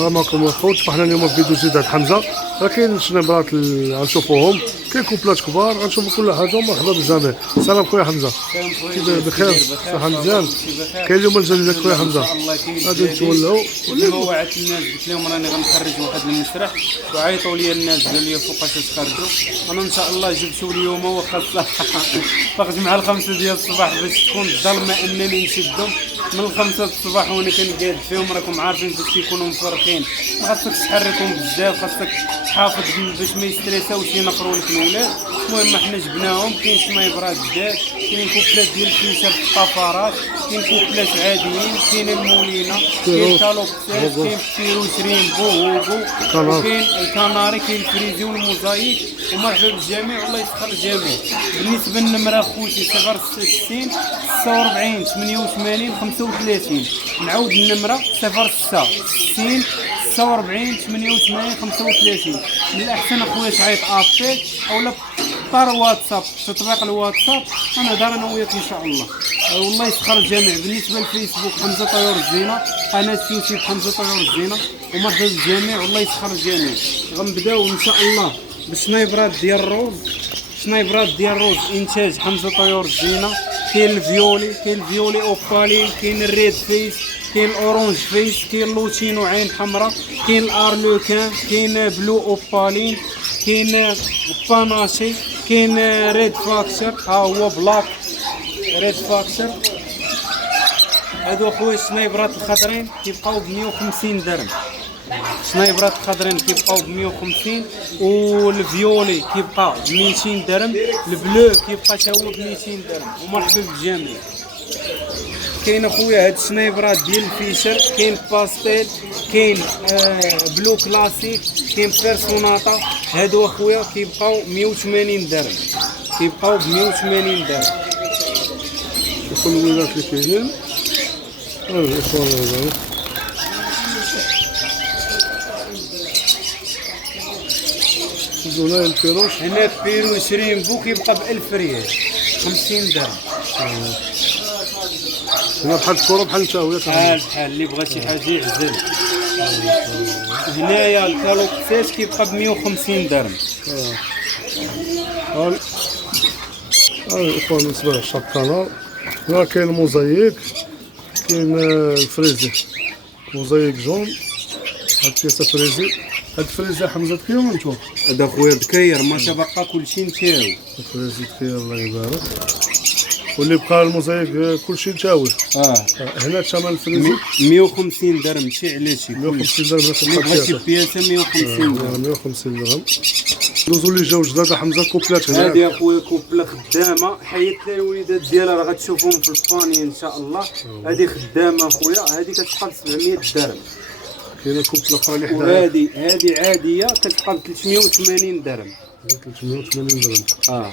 السلام عليكم الخوت. صبحنا اليوم في فيديو جديد عند حمزه. راه كاين شنبرات غنشوفوهم، كاين كوبلات كبار غنشوفوا كل حاجه ومرحبا بالجميع. سلام خويا حمزه، كيف بخير؟ صحه مزيان. كاين اليوم الجديد ديالك خويا حمزه، غادي نتولوا كما وعدت الناس قلت لهم راني غنخرج واحد المسرح وعيطوا لي الناس قال لي فوقاش تخرجوا. انا ان شاء الله جبتو اليوم وخاصه فاقش مع 5 ديال الصباح باش تكون الظلمه انني نشدهم من 5 الصباح وانا كنقاد فيهم. راكم عارفين فاش كيكونوا مفرقين، ما خاصكش تحركهم بزاف، خاصك تحافظ باش ما يستريساوش ينقروا لك الولاد. المهم حنا جبناهم، كاين شنايبرات جداد، كاين كوبلات ديال الفيشر في الطفرات، كاين كوبلات عاديين، كاين المولينا، كاين كالوكسات، كاين بيروش ريمبو هوغو، كاين الكناري، كاين الفريزي والموزايك. ومرحبا بالجميع والله يسخر الجميع. بالنسبه للنمره خوتي 060 46 88 35. نعاود النمره 060 46 88 35. من الاحسن اخويا تعيط ابي اولا طار واتساب، تطبيق الواتساب انا دار انا وياك ان شاء الله. والله يسخر الجميع. بالنسبه للفيسبوك حمزه طيور الزينه، قناه يوتيوب حمزه طيور الزينه. ومرحبا بالجميع والله يسخر الجميع. غنبداو ان شاء الله بالشنايبرات ديال الروز. شنايبرات ديال الروز انتاج حمزه طيور الزينه. كاين الفيولي اوبالين، كاين الريد فيس، كاين الاورانج فيس، كاين لوتينو عين حمراء، كاين الارلوكان، كاين بلو اوبالين، كاين باناشي، كاين ريد فاكتور. ها هو بلاك ريد فاكتور. هادو اخويا الشنايبرات الخضرين كيبقاو ب 150 درهم. الشنايبرات الخضرين كيبقاو ب 150، والفيولي كيبقى ب 200 درهم، البلو كيبقى تا هو ب 200 درهم. ومرحبا بالجميع. كاين اخويا هاد الشنايبرات ديال الفيشر، كاين باستيل، كاين بلو كلاسيك، كاين بيرسوناطا. هادو اخويا كيبقاو 180 درهم، كيبقاو ب 180 درهم. شوفوا الولاد اللي كاينين. هنا البيروش، هنا بيروش ريمبو كيبقى ب 1000 ريال 50 درهم. هنا بحال الكره بحال التاويه بحال اللي بغى شي حاجه يعزل. هنايا الكالوكسيس كيبقى ب 150 درهم. ها الاخوان بالنسبه للشابكانه. هنا كاين الموزايك، كاين الفريزي موزايك جون. هاد البياسه فريزي، هاد الفريزي حمزه كيما نتوما. هذا خويا بكير ما تبقى كلشي نتاعو. الفريزي بخير الله يبارك. واللي بقى الموزايك كلشي نتاوي. هنا الثمن الفريزي 150 درهم. ماشي علاش 150 درهم. اللي بغى شي بياسه 150 درهم. 150 درهم. دوزو اللي جاو جداد حمزه كوبلات هنا. هادي اخويا كوبله خدامه، حيت لها الوليدات ديالها راه غتشوفهم في الباني ان شاء الله. هادي خدامه اخويا، هادي كتبقى ب 700 درهم. كاينه كوبله اخرى اللي حداها، وهادي عاديه كتبقى ب 380 درهم. 380 درهم.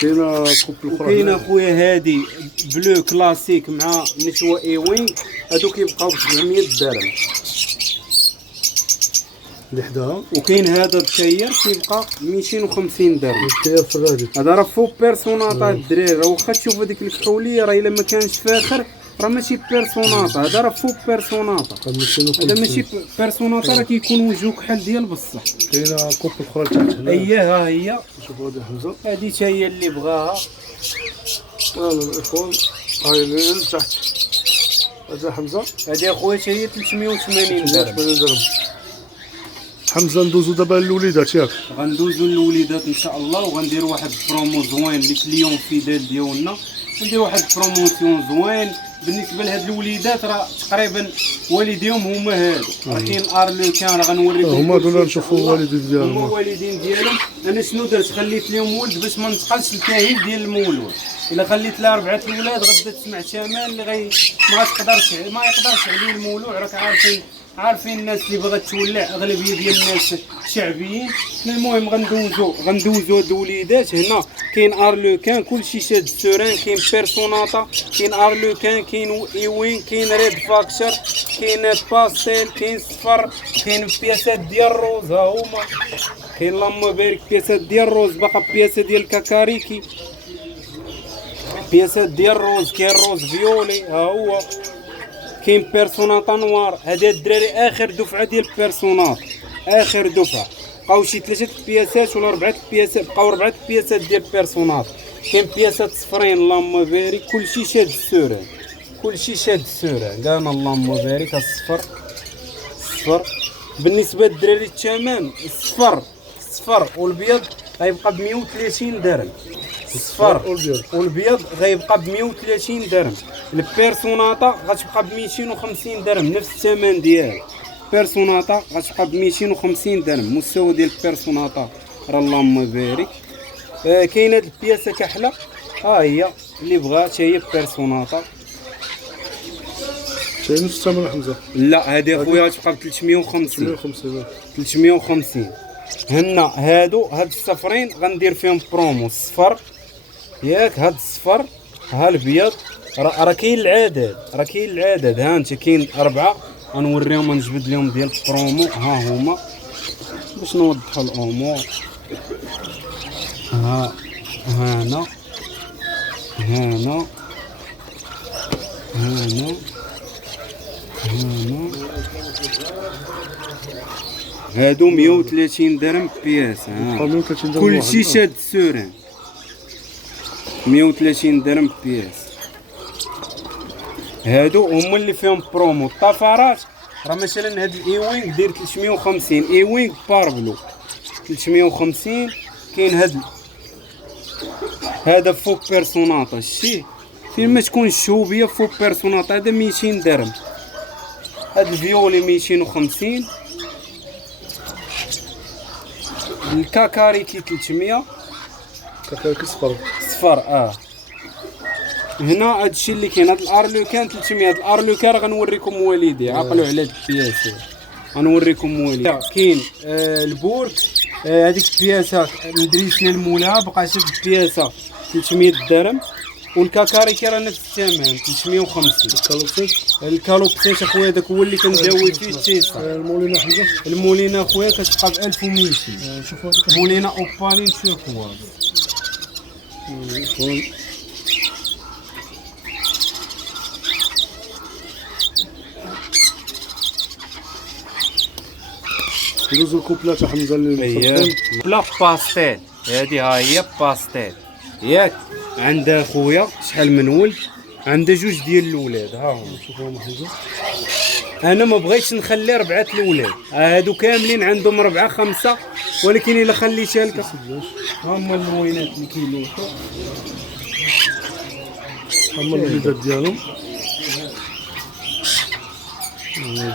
كاينه كوبله اخرى. وكاينه اخويا هادي بلو كلاسيك مع نشوه ايوين، هادو كيبقاو ب 700 درهم اللي حداها. وكاين هذا التاير كيبقى 250 درهم. التاير في الرادي هذا راه فوق بيرسوناطا الدراري. راه واخا تشوف هذيك الكحوليه راه الا ما كانش فاخر راه ماشي بيرسوناطا، هذا راه فوق بيرسوناطا. هذا ماشي بيرسوناطا، راه كيكون وجهو كحل ديال بصح. كاينه كوب اخرى لتحت هنا. اييه ها هي. شوفوا هذه حمزه، هذه حتى هي اللي بغاها. الاخوان هاي اللي لتحت. هذا حمزه، هذه اخويا حتى هي 380 درهم. حمزه ندوزو دابا للوليدات ياك. غندوزو للوليدات ان شاء الله، وغنديروا واحد البرومو زوين لي كليون فيدال ديالنا. ندير واحد البروموسيون زوين بالنسبه لهاد الوليدات. راه تقريبا والديهم هما هادو. راه كاين الارلوكان راه غنوريكم هما دولا نشوفوا الوالدين ديالهم. هما الوالدين ديالهم. انا شنو درت؟ خليت لهم ولد باش ما نتقلش الكاهل ديال المولود. الا خليت لها 4 الولاد غدا تسمع شمال اللي ما يقدرش عليه المولود. راك عارفين الناس اللي بغات تولع اغلبيه ديال الناس شعبيين. المهم غندوزو هاد الوليدات. هنا كاين ارلوكان كلشي شاد سوران، كاين بيرسوناطا، كاين ارلوكان، كاين ايوين، كاين ريد فاكتور، كاين باستيل، كاين صفر، كاين بياسات ديال الروز. ها هما كاين اللهم بارك بياسات ديال الروز. باقا بياسه ديال الكاكاريكي، بياسات ديال الروز. كاين روز فيولي ها هو، كاين بيرسوناطا نوار. هذا الدراري اخر دفعه ديال البيرسوناط، اخر دفعه. بقاو شي 3 بياسات ولا 4 بياسات، بقاو 4 بياسات ديال البيرسوناط. كاين بياسات صفرين اللهم بارك، كلشي شاد السوران، كلشي شاد السوران. قالنا اللهم بارك. الصفر بالنسبه للدراري الثمن، الصفر والابيض غيبقى ب 130 درهم. الصفر والابيض غيبقى ب 130 درهم. البيرسوناطا غتبقى ب 250 درهم، نفس الثمن ديالها. بيرسوناطا غتبقى ب 250 درهم، مستوى ديال البيرسوناطا راه اللهم بارك. كاين هاد البياسه كحله، ها هي اللي بغات، هي بيرسوناطا. شاين نفس الثمن حمزه؟ لا هادي اخويا غتبقى ب 350. هنا هاد الصفرين غندير فيهم برومو. الصفر ياك، هاد الصفر، ها الابيض. راه كاين العدد، ها انت كاين 4. غنوريهم، غنجبد لهم ديال البرومو، ها هما باش نوضحوا الامور. هنا هادو 130 درهم بياس. كلشي شاد السوران، 130 درهم بياس. هادو هما اللي فيهم برومو. الطفرات راه مثلا هاد الايوينغ داير 350، ايوينغ باربلو 350. كاين هذا فوق بيرسوناطا، شتي فين ما تكون الشوبيه فوق بيرسوناطا، هذا 200 درهم. هاد الفيولي 250. الكاكاريكي 300. كاكاريكي صفر. هنا هادشي اللي كاين. هاد الارلوكان 300. هاد الارلوكان غنوريكم والدي، عقلوا على هاد البياسات غنوريكم والدي. كاين البورك، هذيك البياسه مدريسنا المولا، بقات هاد البياسه 300 درهم. والكاكاريكي راه نفس الثمن 350. الكالوبسيت اخويا داك هو اللي كنداوي فيه التيسا. المولينا حمزه، المولينا اخويا كتبقى ب 1200. شوفوا هذيك مولينا اوبالين شوكواز. ندوزو الكوبلات حمزه اللي مصفين. بلا باستيل، هادي ها هي باستيل ياك. عندها خويا شحال من ولد، عندها 2 ديال الاولاد، ها هما شوفوهم حمزه. انا ما بغيتش نخلي 4 الاولاد، هادو كاملين عندهم 4 5، ولكن الا خليتها لك هما الموينات اللي كيلوحوا، هما الوليدات ديالهم.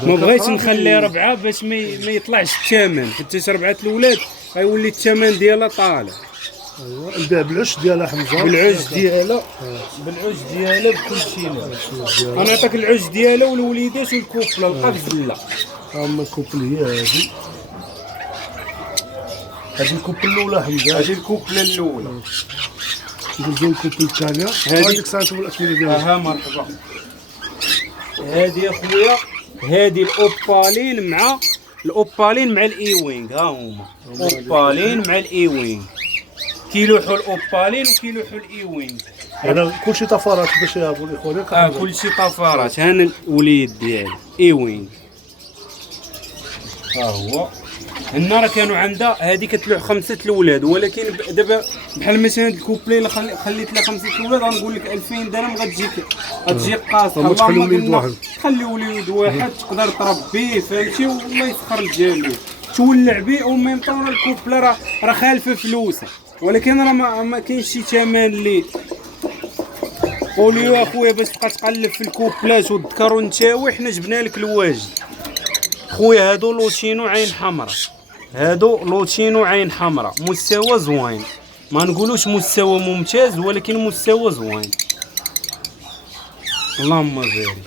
ما بغيتش نخلي 4 باش ما يطلعش الثمن، حتى 4 الاولاد غيولي الثمن ديالها طالع. ايوا نبيع بالعش ديالها حمزه، بالعش ديالها بكل شيء. انا نعطيك العش ديالها والوليدات والكوبله القفزله. هما الكوبل هي هذه الكوبل الاولى حمزه. هذه الكوبله الاولى. ندوزو الكوبل الثانيه. هذيك ساعه نشوفوا الاكمله ديالها. ها مرحبا. هذه اخويا، هذه الاوبالين مع الايوينغ، ها هما اوبالين مع الايوينغ. كيلوحوا الاوبالين وكيلوحوا الايوينغ. يعني كلشي طفرات باش يهربوا الاخوان. كلشي طفرات. هانا الوليد ديالي ايوينغ، ها هو. هنا راه كانوا عندها هذه كتلوح 5 الاولاد، ولكن دابا بحال مثلا الكوبلي اللي خليت لها 5 الاولاد غنقول لك 2000 درهم غتجيك قاصحه. اللهم تخلي وليد واحد تقدر تربيه، فهمتي، والله يسخر الجميع، تولع به. او ميم طون الكوبله راه خالفه فلوسها، ولكن راه ما كاينش شي ثمن اللي قولوا يا اخويا باش تبقى تقلب في الكوبلات والذكر ونتاوي. حنا جبنا لك الواجد خويا. هادو لوتشينو عين حمراء، مستوى زوين، ما نقولوش مستوى ممتاز، ولكن مستوى زوين اللهم بارك.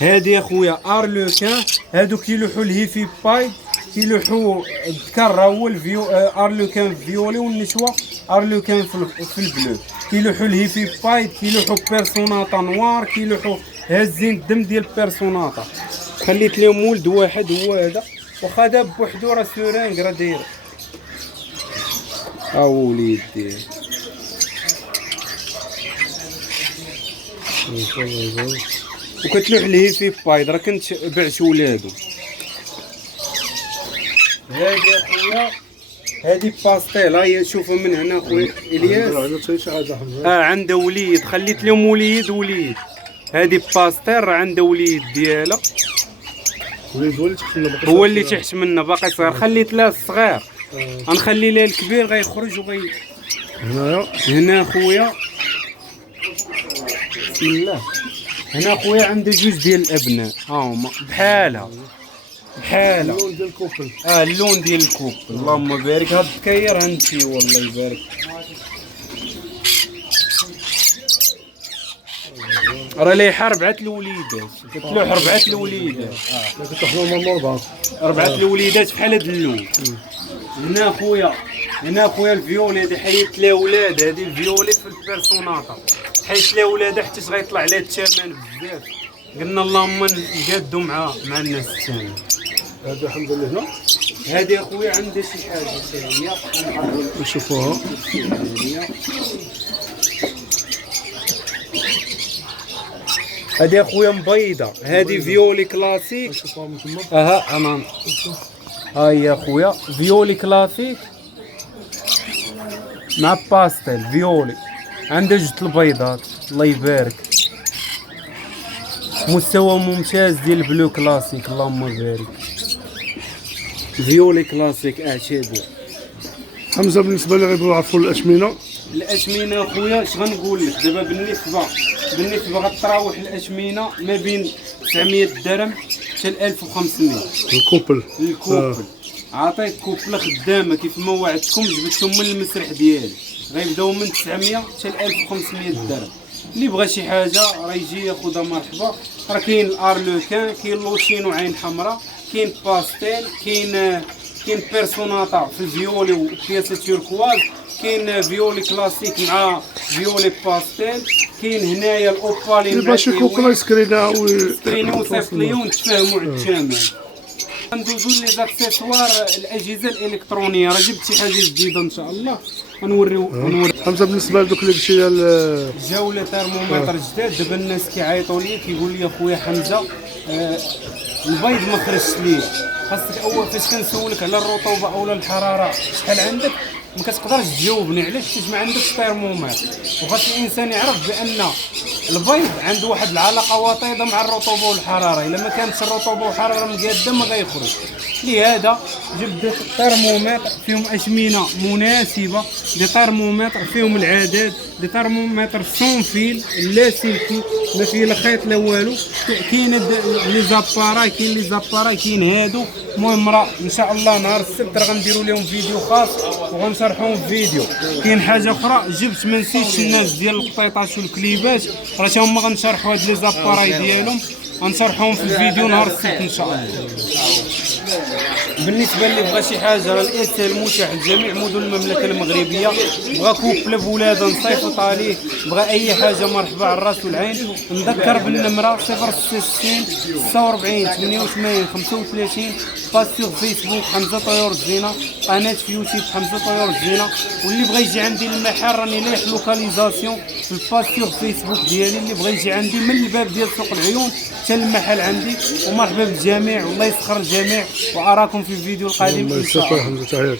هادي اخويا ارلوكان، هادو كيلوحوا الهيفي باي، كيلوحوا الذكر راه هو ارلوكان فيولي، والنسوه ارلوكان في البلو. كيلوحوا الهيفي باي، كيلوحوا بيرسوناطا نوار، كيلوحوا هازين الدم ديال بيرسوناطا. خليت لهم ولد واحد هو هذا، واخا داب بوحدو راه سورانك راه داير. ها هو وليد ديالي. وكتلوح ليه في بايض راه كنت بعت ولادو. هادي اخويا هادي باستيل، هاي شوفوا من هنا اخويا الياس. عندنا حتى شي حاجه حمزه. عنده وليد، خليت لهم وليد. هادي باستيل راه عنده وليد ديالها، وليد هو اللي تحمل باقي هو اللي تحش منه باقي صغير. خليت له الصغير، غنخلي له الكبير غيخرج هنايا. هنا خويا بسم الله. هنا خويا عنده جوج ديال الابناء ها هما بحالها اللون ديال الكوبل. اللون ديال الكوب. اللهم بارك. هاد الكاير هانتي والله يبارك. راه ليحة 4 الوليدات، كتلوح 4 الوليدات. كتحمل مرموضات 4 الوليدات بحال هاد اللون. هنا خويا الفيولي هادي حيدت لها ولاد. هادي الفيولي في البيرسوناطا حيدت لها ولاد حتى غيطلع عليها الثمن بزاف. قلنا اللهم نقادو مع الناس الثاني. هذا الحمد لله. هنا هادي اخويا عندها شي حاجه ثانيه نشوفوها. هادي اخويا مبيضه. هادي فيولي كلاسيك. نشوفوها من تما. انا ها هي اخويا فيولي كلاسيك مع باستيل فيولي. عندها جوج البيضات الله يبارك. مستوى ممتاز ديال البلو كلاسيك اللهم بارك. فيولي كلاسيك اعتادي. حمزه بالنسبه لي غيبغيو يعرفوا الاشمنه. الاشمنه اخويا اش غنقول لك دابا بالنسبه غتراوح الاشمنه ما بين 900 درهم حتى 1500 الكوبل. عطيت كوبله خدامه كيف ما وعدتكم. جبتهم من المسرح ديالي غيبداو من 900 حتى 1500 درهم. اللي بغى شي حاجه راه يجي ياخذها مرحبا. راه كاين الارلوكان، كاين لوشينو عين حمراء، كاين باستيل، كاين بيرسوناطا في الفيولي وبياسه تيركواز، كاين فيولي كلاسيك مع فيولي باستيل، كاين هنايا الاوبالين مع باش يكون يسكرينا ويصيفطليو ونتفاهموا على الثمن. ندوزو لي زاكسيسوار الاجهزه الالكترونيه. راه جبت شي حاجه جديده ان شاء الله غنوريو. حمزه بالنسبه لدوك اللي قلتي ديال جاوله ترمومتر جداد. دابا الناس كيعيطوا لي كيقول لي اخويا حمزه البيض ما خرجش ليا. خاصك اول فاش كنسولك على الرطوبه اولا الحراره شحال عندك ما كتقدرش تجاوبني. علاش؟ حيت ما عندكش ترمومتر. وخاص الانسان يعرف بان البيض عنده واحد العلاقه وطيده مع الرطوبه والحراره. الا ما كانتش الرطوبه والحراره مقاده ما غيخرج. لهذا جبت ترمومتر فيهم اشمنه مناسبه، دي ترمومتر فيهم العدد، دي ترمومتر سون فيل لا سلكي ما فيه لا خيط لا والو. كاين لي زابارا كاين هادو. المهم راه ان شاء الله نهار السبت راه غنديروا لهم فيديو خاص وغنشرحوهم في فيديو. كاين حاجه اخرى جبت ما نسيتش الناس ديال القطيطاش والكليبات راه تا هما غنشرحوا هاد لي زاباراي ديالهم غنشرحوهم في الفيديو نهار السبت ان شاء الله. بالنسبه اللي بغى شي حاجه راه الارسال متاح لجميع مدن المملكه المغربيه. بغى كوبل بولاده نصيفط عليه، بغى اي حاجه مرحبا على الراس والعين. نذكر بالنمره 066 46 88 35. باس سور فيسبوك حمزه طيور الزينه، قناه في يوتيوب حمزه طيور الزينه. واللي بغى يجي عندي المحل راني لايح لوكاليزاسيون في الباس سور فيسبوك ديالي. اللي بغى يجي عندي من الباب ديال سوق العيون حتى المحل عندي. ومرحبا بالجميع والله يسخر الجميع. واراكم في الفيديو القادم ان شاء الله.